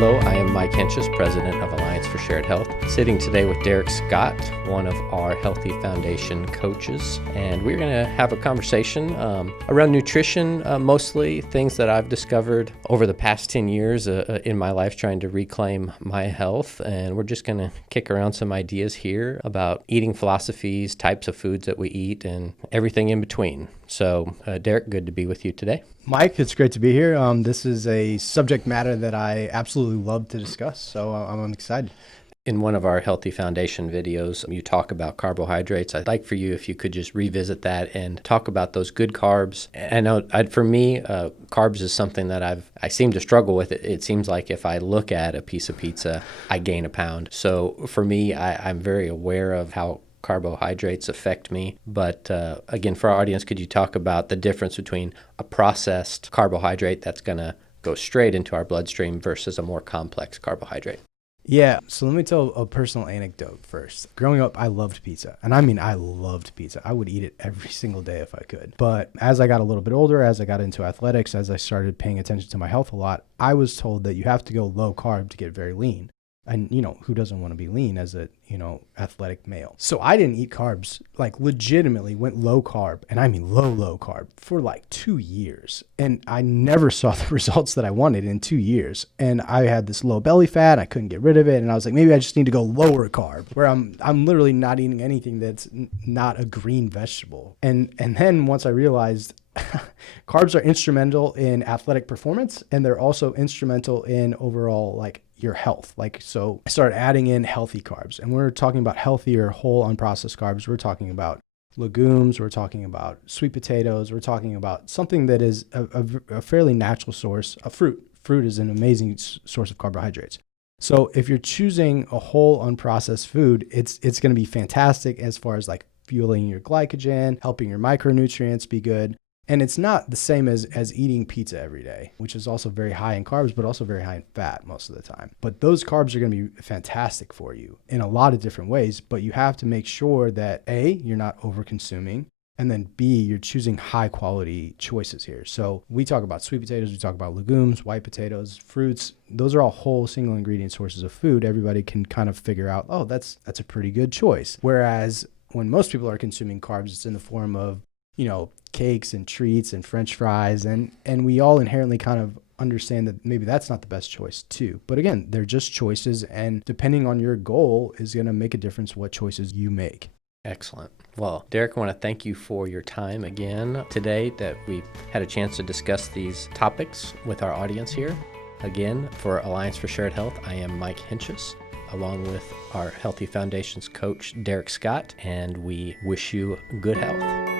Hello, I am Mike Hentges, President of Alliance for Shared Health. Sitting today with Derik Scott, one of our Healthy Foundation coaches, and we're going to have a conversation around nutrition, mostly things that I've discovered over the past 10 years in my life trying to reclaim my health, and we're just going to kick around some ideas here about eating philosophies, types of foods that we eat, and everything in between. So, Derik, good to be with you today. Mike, it's great to be here. This is a subject matter that I absolutely love to discuss, so I'm excited. In one of our Healthy Foundation videos, you talk about carbohydrates. I'd like for you, if you could just revisit that and talk about those good carbs. I know for me, carbs is something that I seem to struggle with. It seems like if I look at a piece of pizza, I gain a pound. So for me, I'm very aware of how carbohydrates affect me. But again, for our audience, could you talk about the difference between a processed carbohydrate that's going to go straight into our bloodstream versus a more complex carbohydrate? Yeah, so let me tell a personal anecdote first. Growing up, I loved pizza. And I mean, I loved pizza. I would eat it every single day if I could. But as I got a little bit older, as I got into athletics, as I started paying attention to my health a lot, I was told that you have to go low carb to get very lean. And, who doesn't want to be lean as a, athletic male? So I didn't eat carbs, like legitimately went low carb. And I mean low carb for like 2 years. And I never saw the results that I wanted in 2 years. And I had this low belly fat. I couldn't get rid of it. And I was like, maybe I just need to go lower carb, where I'm literally not eating anything that's not a green vegetable. And then once I realized carbs are instrumental in athletic performance, and they're also instrumental in overall your health. So I started adding in healthy carbs, and we're talking about healthier whole unprocessed carbs. We're talking about legumes. We're talking about sweet potatoes. We're talking about something that is a fairly natural source of fruit. Fruit is an amazing source of carbohydrates. So if you're choosing a whole unprocessed food, it's going to be fantastic as far as fueling your glycogen, helping your micronutrients be good. And it's not the same as eating pizza every day, which is also very high in carbs, but also very high in fat most of the time. But those carbs are going to be fantastic for you in a lot of different ways. But you have to make sure that A, you're not over consuming, and then B, you're choosing high quality choices here. So we talk about sweet potatoes, we talk about legumes, white potatoes, fruits. Those are all whole single ingredient sources of food. Everybody can kind of figure out, oh, that's a pretty good choice. Whereas when most people are consuming carbs, it's in the form of, cakes and treats and French fries. And we all inherently kind of understand that maybe that's not the best choice too. But again, they're just choices. And depending on your goal is going to make a difference what choices you make. Excellent. Well, Derik, I want to thank you for your time again today, that we had a chance to discuss these topics with our audience here. Again, for Alliance for Shared Health, I am Mike Hentges, along with our Healthy Foundation's coach, Derik Scott, and we wish you good health.